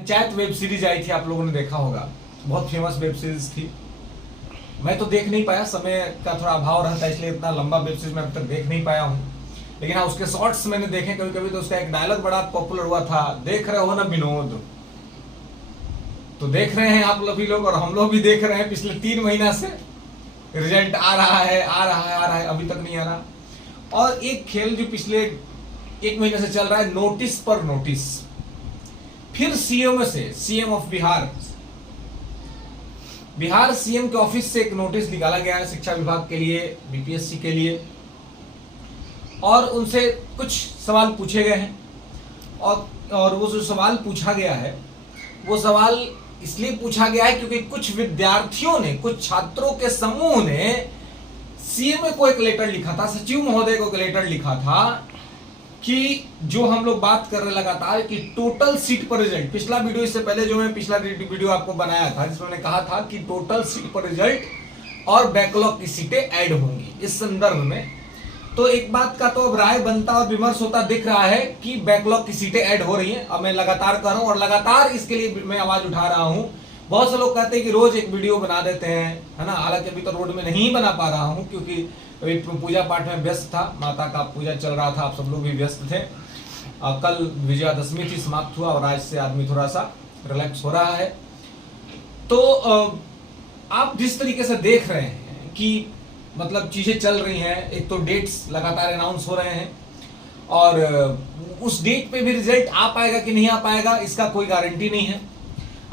Panchayat web series आई थी, आप लोगों ने देखा होगा, बहुत फेमस वेब सीरीज थी। मैं तो देख नहीं पाया, समय का थोड़ा अभाव रहता है, इसलिए इतना लंबा वेब सीरीज मैं अब तक देख नहीं पाया हूँ। लेकिन हाँ, उसके शॉर्ट्स मैंने देखे कभी कभी, तो उसका एक डायलॉग बड़ा पॉपुलर हुआ था, देख रहे हो ना विनोद। तो देख रहे हैं आप लोग और हम लोग भी देख रहे हैं। पिछले 3 महीना से रिजल्ट आ रहा है, आ रहा है, आ रहा है, अभी तक नहीं आ रहा। और एक खेल जो पिछले 1 महीने से चल रहा है, नोटिस पर नोटिस। फिर सीएम से, सीएम ऑफ बिहार सीएम के ऑफिस से एक नोटिस निकाला गया है शिक्षा विभाग के लिए, बीपीएससी के लिए, और उनसे कुछ सवाल पूछे गए हैं। और वो जो सवाल पूछा गया है, वो सवाल इसलिए पूछा गया है क्योंकि कुछ विद्यार्थियों ने, कुछ छात्रों के समूह ने सीएम को एक लेटर लिखा था, सचिव महोदय को एक लेटर लिखा था कि जो हम लोग बात कर रहे लगातार कि टोटल सीट पर रिजल्ट, पिछला वीडियो, इससे पहले जो मैं पिछला वीडियो आपको बनाया था जिसमें मैंने कहा था कि टोटल सीट पर रिजल्ट और बैकलॉग की सीटें ऐड होंगी इस संदर्भ में। तो एक बात का तो अब राय बनता और विमर्श होता दिख रहा है कि बैकलॉग की सीटें ऐड हो रही हैं। अब मैं लगातार कर रहा हूं और लगातार इसके लिए मैं आवाज उठा रहा हूं। बहुत से लोग कहते हैं कि रोज एक वीडियो बना देते हैं, है ना। हालांकि अभी तो रोड में नहीं बना पा रहा हूं क्योंकि अभी पूजा पाठ में व्यस्त था, माता का पूजा चल रहा था, आप सब लोग भी व्यस्त थे। कल विजयादशमी थी, समाप्त हुआ और आज से आदमी थोड़ा सा रिलैक्स हो रहा है। तो आप जिस तरीके से देख रहे हैं कि मतलब चीजें चल रही हैं, एक तो डेट्स लगातार अनाउंस हो रहे हैं और उस डेट पे भी रिजल्ट आ पाएगा कि नहीं आ पाएगा इसका कोई गारंटी नहीं है।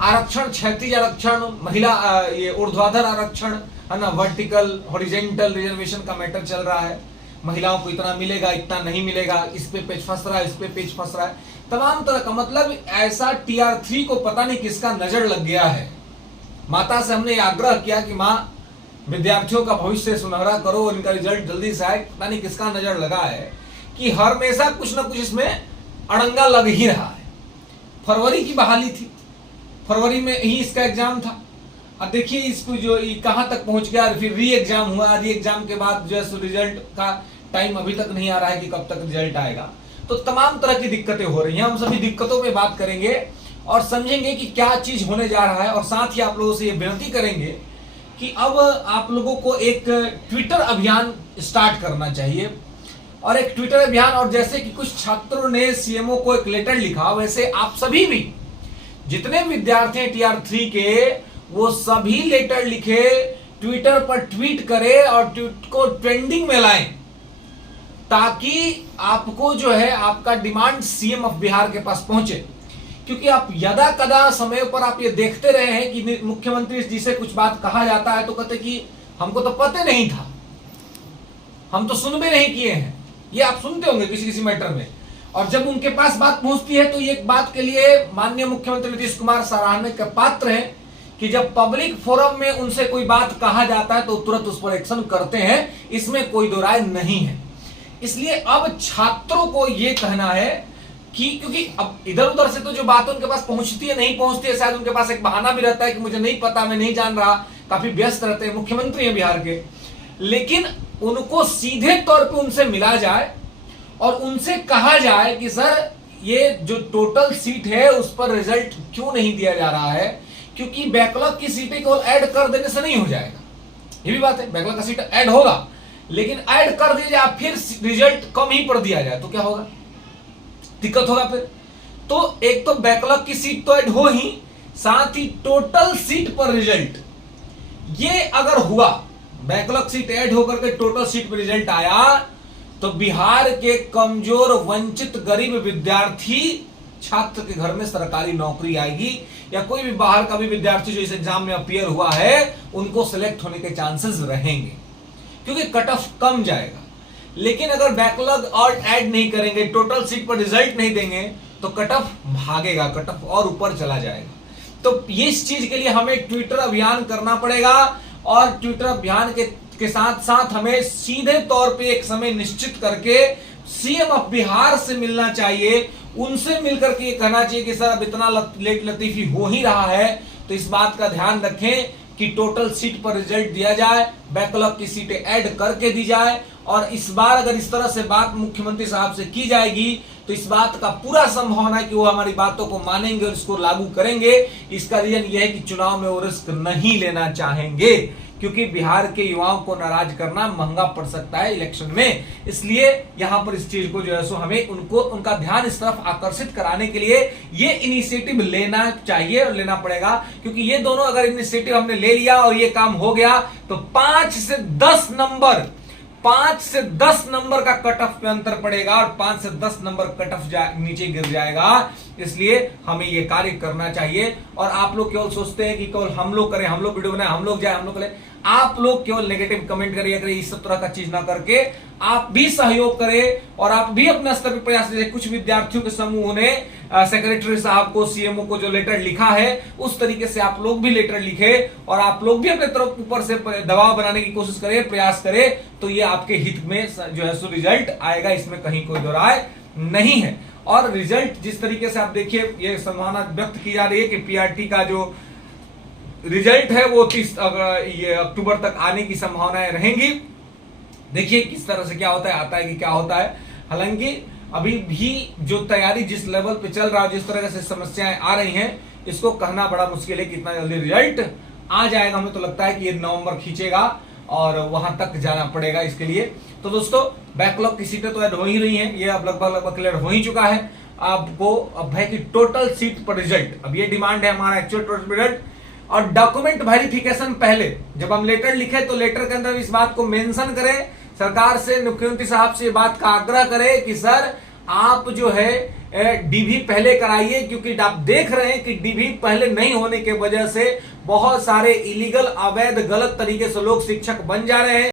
आरक्षण, क्षैतिज आरक्षण, महिला ये ऊर्ध्वाधर आरक्षण, है ना, वर्टिकल हॉरिजेंटल रिजर्वेशन का मैटर चल रहा है। महिलाओं को इतना मिलेगा, इतना नहीं मिलेगा, इस पे पेच फंस रहा है, इस पे पेच फंस रहा है, तमाम तरह का। मतलब ऐसा TR3 को पता नहीं किसका नजर लग गया है। माता से हमने आग्रह किया कि माँ, विद्यार्थियों का भविष्य सुनहरा करो और इनका रिजल्ट जल्दी से आए। पता नहीं किसका नजर लगा है कि हमेशा कुछ ना कुछ इसमें अड़ंगा लग ही रहा है। फरवरी की बहाली थी, फरवरी में ही इसका एग्जाम था। अब देखिए इसको जो कहां तक पहुंच गया, फिर री एग्जाम हुआ, री एग्जाम के बाद जो रिजल्ट का टाइम अभी तक नहीं आ रहा है कि कब तक रिजल्ट आएगा। तो तमाम तरह की दिक्कतें हो रही हैं। हम सभी दिक्कतों पे बात करेंगे और समझेंगे कि क्या चीज होने जा रहा है। और साथ ही आप लोगों से ये विनती करेंगे कि अब आप लोगों को एक ट्विटर अभियान स्टार्ट करना चाहिए। और एक ट्विटर अभियान, और जैसे कि कुछ छात्रों ने सीएमओ को एक लेटर लिखा, वैसे आप सभी भी जितने विद्यार्थी हैं TR3 के, वो सभी लेटर लिखे, ट्विटर पर ट्वीट करें और ट्वीट को ट्रेंडिंग में लाएं, ताकि आपको जो है आपका डिमांड सीएम ऑफ बिहार के पास पहुंचे। क्योंकि आप यदा कदा समय पर आप ये देखते रहे हैं कि मुख्यमंत्री जी से कुछ बात कहा जाता है तो कहते कि हमको तो पता नहीं था, हम तो सुन भी नहीं किए हैं। ये आप सुनते होंगे किसी किसी मैटर में। और जब उनके पास बात पहुंचती है तो ये एक बात के लिए माननीय मुख्यमंत्री नीतीश कुमार सराहने के पात्र हैं कि जब पब्लिक फोरम में उनसे कोई बात कहा जाता है तो तुरंत उस पर एक्शन करते हैं, इसमें कोई दो राय नहीं है। इसलिए अब छात्रों को यह कहना है कि क्योंकि अब इधर उधर से तो जो बात उनके पास पहुंचती है, नहीं पहुंचती है, शायद उनके पास एक बहाना भी रहता है कि मुझे नहीं पता, मैं नहीं जान रहा, काफी व्यस्त रहते हैं, मुख्यमंत्री हैं बिहार के। लेकिन उनको सीधे तौर पे उनसे मिला जाए और उनसे कहा जाए कि सर, ये जो टोटल सीट है उस पर रिजल्ट क्यों नहीं दिया जा रहा है, क्योंकि बैकलॉग की सीटें केवल ऐड कर देने से नहीं हो जाएगा। ये भी बात है, बैकलॉग का सीट ऐड होगा, लेकिन ऐड कर दिया जाए फिर रिजल्ट कम ही पर दिया जाए तो क्या होगा, दिक्कत होगा फिर। तो एक तो बैकलॉग की सीट तो ऐड हो ही, साथ ही टोटल सीट पर रिजल्ट, ये अगर हुआ, बैकलॉग सीट ऐड होकर के टोटल सीट पर रिजल्ट आया, तो बिहार के कमजोर, वंचित, गरीब विद्यार्थी छात्र के घर में सरकारी नौकरी आएगी, या कोई भी बाहर का भी विद्यार्थी जो इस एग्जाम में अपीयर हुआ है उनको सिलेक्ट होने के चांसेस रहेंगे, क्योंकि कट ऑफ कम जाएगा। लेकिन अगर बैकलॉग और ऐड नहीं करेंगे, टोटल सीट पर रिजल्ट नहीं देंगे, तो कट ऑफ भागेगा, कट ऑफ और ऊपर चला जाएगा। तो इस चीज के लिए हमें ट्विटर अभियान करना पड़ेगा और ट्विटर अभियान के साथ साथ हमें सीधे तौर पे एक समय निश्चित करके सीएम ऑफ बिहार से मिलना चाहिए। उनसे मिलकर के ये कहना चाहिए कि सर, अब इतना लेट लतीफी हो ही रहा है तो इस बात का ध्यान रखें कि टोटल सीट पर रिजल्ट दिया जाए, बैकलॉग की सीटें ऐड करके दी जाए। और इस बार अगर इस तरह से बात मुख्यमंत्री साहब से की जाएगी तो इस बात का पूरा संभावना है कि वो हमारी बातों को मानेंगे और इसको लागू करेंगे। इसका रीजन यह है कि चुनाव में वो रिस्क नहीं लेना चाहेंगे, क्योंकि बिहार के युवाओं को नाराज करना महंगा पड़ सकता है इलेक्शन में। इसलिए यहां पर इस चीज को जो है सो हमें उनका ध्यान इस तरफ आकर्षित कराने के लिए ये इनिशिएटिव लेना चाहिए और लेना पड़ेगा, क्योंकि ये दोनों अगर इनिशिएटिव हमने ले लिया और ये काम हो गया तो 5 से 10 नंबर का कट ऑफ पे अंतर पड़ेगा और 5 से 10 नंबर कट ऑफ नीचे गिर जाएगा। इसलिए हमें ये कार्य करना चाहिए। और आप लोग केवल सोचते हैं कि केवल हम लोग करें, हम लोग वीडियो बनाए, हम लोग जाए, हम लोग करें। आप लोग केवल नेगेटिव कमेंट करिए, इस सब तरह का चीज ना करके आप भी सहयोग करें और आप भी अपने स्तर पर प्रयास करें। कुछ विद्यार्थियों के समूह ने सेक्रेटरी साहब को, सीएमओ को जो लेटर लिखा है उस तरीके से आप लोग भी लेटर लिखे और आप लोग भी अपने तरफ ऊपर से दबाव बनाने की कोशिश करें, प्रयास करें, तो ये आपके हित में जो है सो रिजल्ट आएगा, इसमें कहीं कोई दो राय नहीं है। और रिजल्ट जिस तरीके से आप देखिए, ये संभावना व्यक्त की जा रही है कि पीआरटी का जो रिजल्ट है वो 30 अक्टूबर तक आने की संभावनाएं रहेंगी। देखिए किस तरह से क्या होता है, आता है कि क्या होता है। हालांकि अभी भी जो तैयारी जिस लेवल पे चल रहा है, जिस तरह से समस्याएं आ रही हैं, इसको कहना बड़ा मुश्किल है कितना जल्दी रिजल्ट आ जाएगा। हमें तो लगता है कि ये नवंबर खींचेगा और वहां तक जाना पड़ेगा इसके लिए। तो दोस्तों, बैकलॉग की सीटें तो ऐड हो ही रही हैं, ये अब लगभग क्लियर हो ही चुका है। आपको अब है कि टोटल सीट पर रिजल्ट, अब ये डिमांड है हमारा एक्चुअल टोटल रिजल्ट। और डॉक्यूमेंट वेरिफिकेशन पहले जब हम लेटर लिखे तो लेटर के अंदर इस बात को मेंशन करें, सरकार से, मुख्यमंत्री साहब से बात का आग्रह करें कि सर आप जो है डीवी पहले कराइए, क्योंकि आप देख रहे हैं कि डीवी पहले नहीं होने के वजह से बहुत सारे इलीगल, अवैध, गलत तरीके से लोग शिक्षक बन जा रहे हैं।